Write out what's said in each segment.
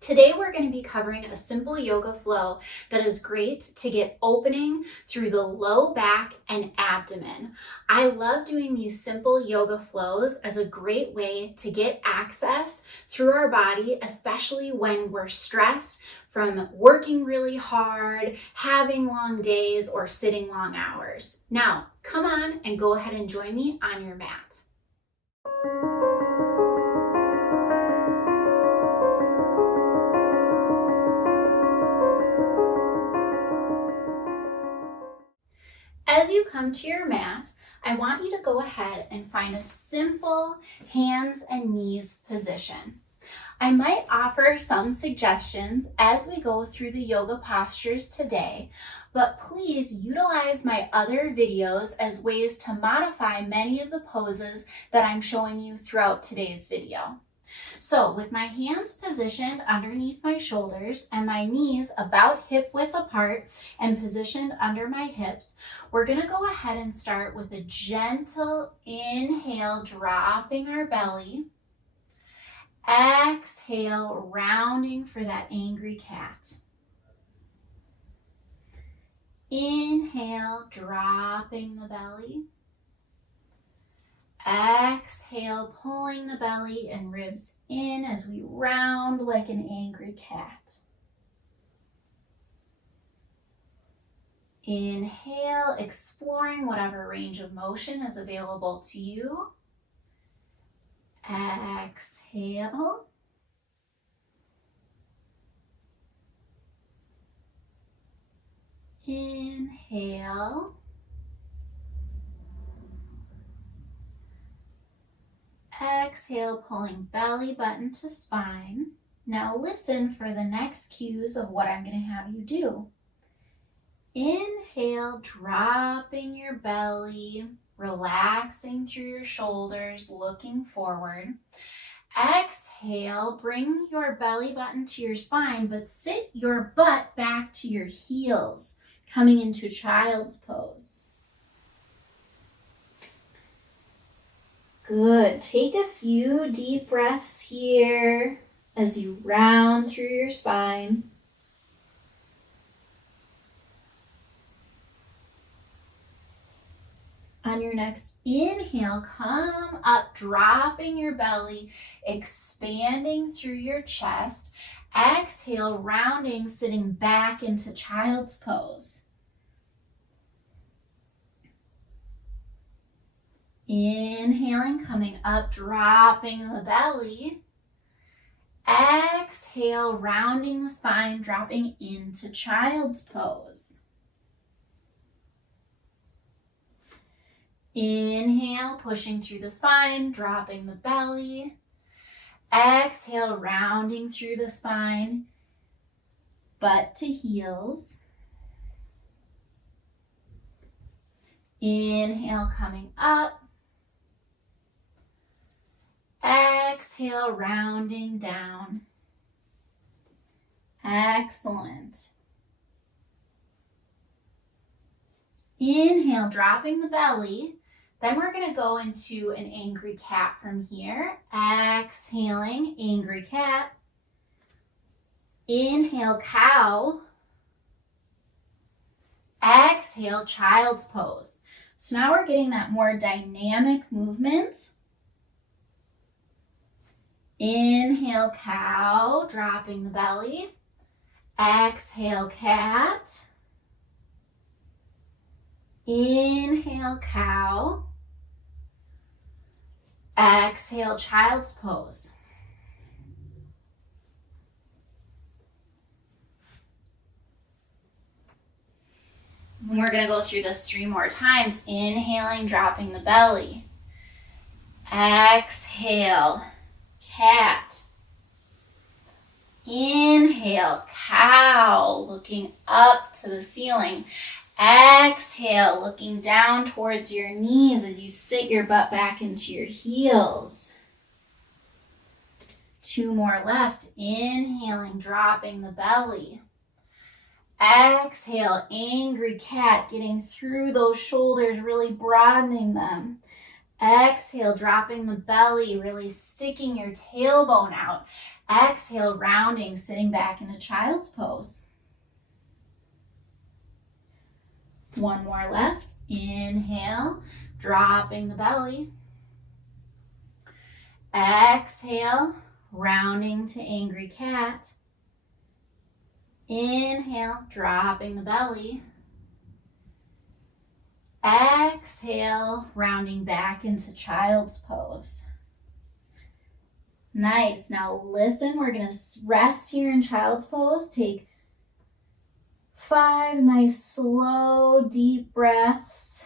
Today we're going to be covering a simple yoga flow that is great to get opening through the low back and abdomen. I love doing these simple yoga flows as a great way to get access through our body, especially when we're stressed from working really hard, having long days, or sitting long hours. Now, come on and go ahead and join me on your mat. As you come to your mat, I want you to go ahead and find a simple hands and knees position. I might offer some suggestions as we go through the yoga postures today, but please utilize my other videos as ways to modify many of the poses that I'm showing you throughout today's video. So with my hands positioned underneath my shoulders and my knees about hip width apart and positioned under my hips, we're going to go ahead and start with a gentle inhale, dropping our belly. Exhale, rounding for that angry cat. Inhale, dropping the belly. Exhale, pulling the belly and ribs in as we round like an angry cat. Inhale, exploring whatever range of motion is available to you. Exhale. Inhale. Exhale, pulling belly button to spine. Now listen for the next cues of what I'm going to have you do. Inhale, dropping your belly, relaxing through your shoulders, looking forward. Exhale, bring your belly button to your spine, but sit your butt back to your heels, coming into child's pose. Good. Take a few deep breaths here as you round through your spine. On your next inhale, come up, dropping your belly, expanding through your chest. Exhale, rounding, sitting back into child's pose. Inhaling, coming up, dropping the belly. Exhale, rounding the spine, dropping into child's pose. Inhale, pushing through the spine, dropping the belly. Exhale, rounding through the spine, butt to heels. Inhale, coming up. Exhale, rounding down. Excellent. Inhale, dropping the belly. Then we're going to go into an angry cat from here. Exhaling, angry cat. Inhale, cow. Exhale, child's pose. So now we're getting that more dynamic movement. Inhale, cow, dropping the belly. Exhale, cat. Inhale, cow. Exhale, child's pose. We're going to go through this 3 more times. Inhaling, dropping the belly. Exhale, cat. Inhale, cow, looking up to the ceiling. Exhale, looking down towards your knees as you sit your butt back into your heels. 2 more left. Inhaling, dropping the belly. Exhale, angry cat, getting through those shoulders, really broadening them. Exhale, dropping the belly, really sticking your tailbone out. Exhale, rounding, sitting back into child's pose. One more left. Inhale, dropping the belly. Exhale, rounding to angry cat. Inhale, dropping the belly. Exhale, rounding back into child's pose. Nice. Now listen, we're going to rest here in child's pose. Take 5 nice, slow, deep breaths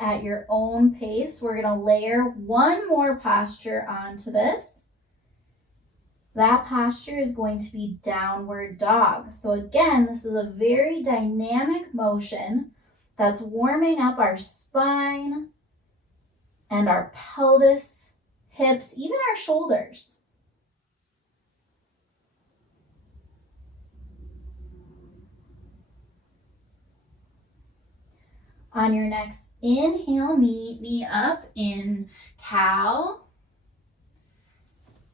at your own pace. We're going to layer one more posture onto this. That posture is going to be downward dog. So again, this is a very dynamic motion that's warming up our spine and our pelvis, hips, even our shoulders. On your next inhale, meet me up in cow.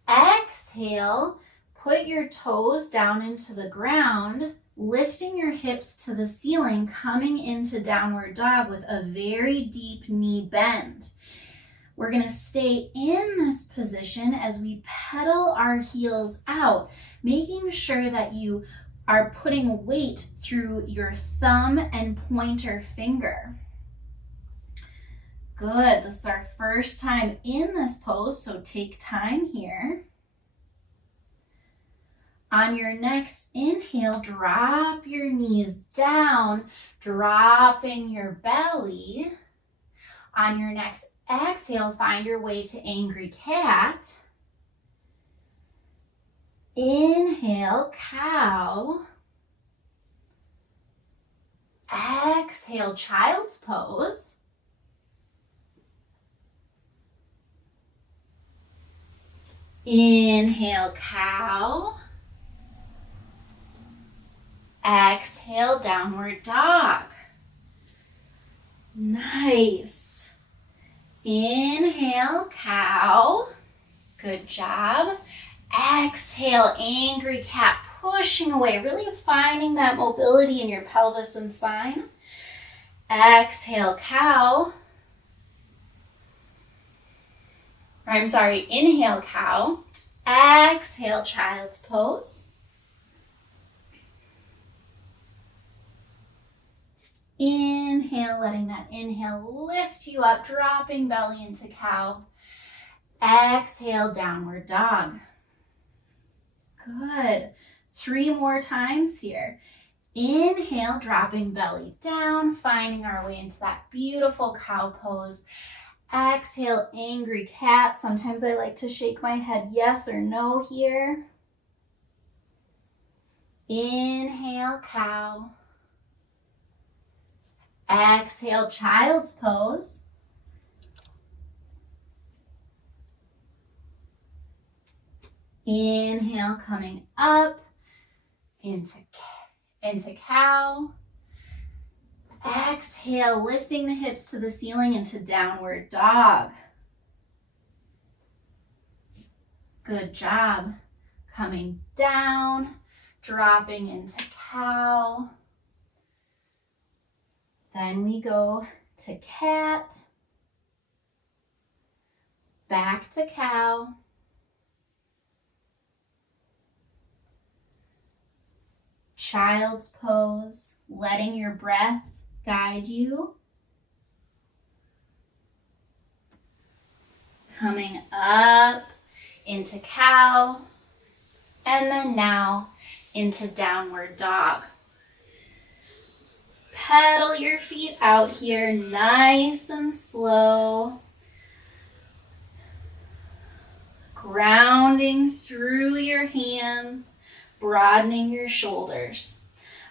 Exhale, put your toes down into the ground, lifting your hips to the ceiling, coming into downward dog with a very deep knee bend. We're going to stay in this position as we pedal our heels out, making sure that you are putting weight through your thumb and pointer finger. Good. This is our first time in this pose, so take time here. On your next inhale, drop your knees down, dropping your belly. On your next exhale, find your way to angry cat. Inhale, cow. Exhale, child's pose. Inhale, cow. Exhale, downward dog. Nice. Inhale, cow. Good job. Exhale, angry cat, pushing away, really finding that mobility in your pelvis and spine. Exhale, cow. Inhale, cow. Exhale, child's pose. Inhale, letting that inhale lift you up, dropping belly into cow. Exhale, downward dog. Good. 3 more times here. Inhale, dropping belly down, finding our way into that beautiful cow pose. Exhale, angry cat. Sometimes I like to shake my head yes or no here. Inhale, cow. Exhale, child's pose. Inhale, coming up into cow. Exhale, lifting the hips to the ceiling into downward dog. Good job. Coming down, dropping into cow. Then we go to cat, back to cow. Child's pose, letting your breath guide you. Coming up into cow, and then now into downward dog. Pedal your feet out here nice and slow. Grounding through your hands, broadening your shoulders.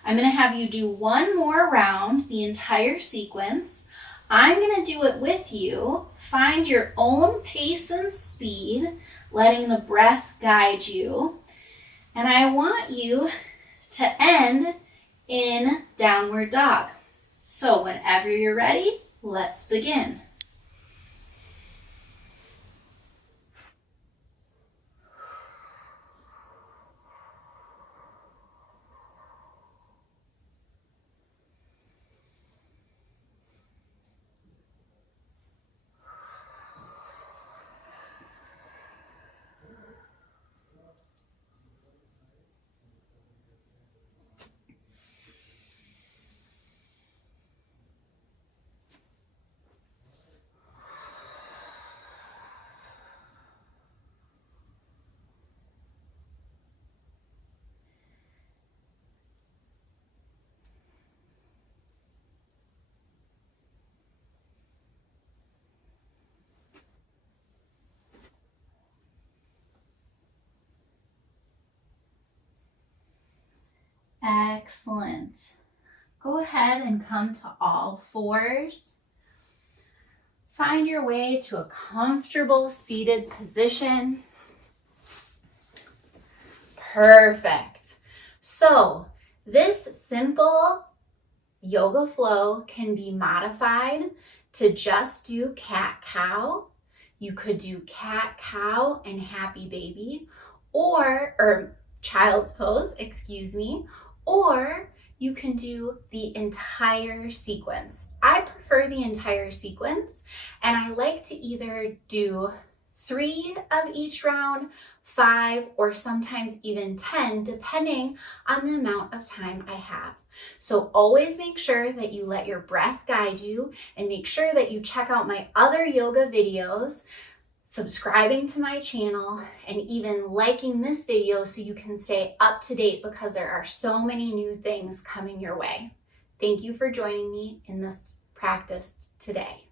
I'm going to have you do one more round, the entire sequence. I'm going to do it with you. Find your own pace and speed, letting the breath guide you. And I want you to end in downward dog. So whenever you're ready, let's begin. Excellent. Go ahead and come to all fours. Find your way to a comfortable seated position. Perfect. So this simple yoga flow can be modified to just do cat-cow. You could do cat-cow and happy baby, or child's pose, excuse me, or you can do the entire sequence. I prefer the entire sequence, and I like to either do 3 of each round, 5, or sometimes even 10, depending on the amount of time I have. So always make sure that you let your breath guide you, and make sure that you check out my other yoga videos, subscribing to my channel, and even liking this video so you can stay up to date, because there are so many new things coming your way. Thank you for joining me in this practice today.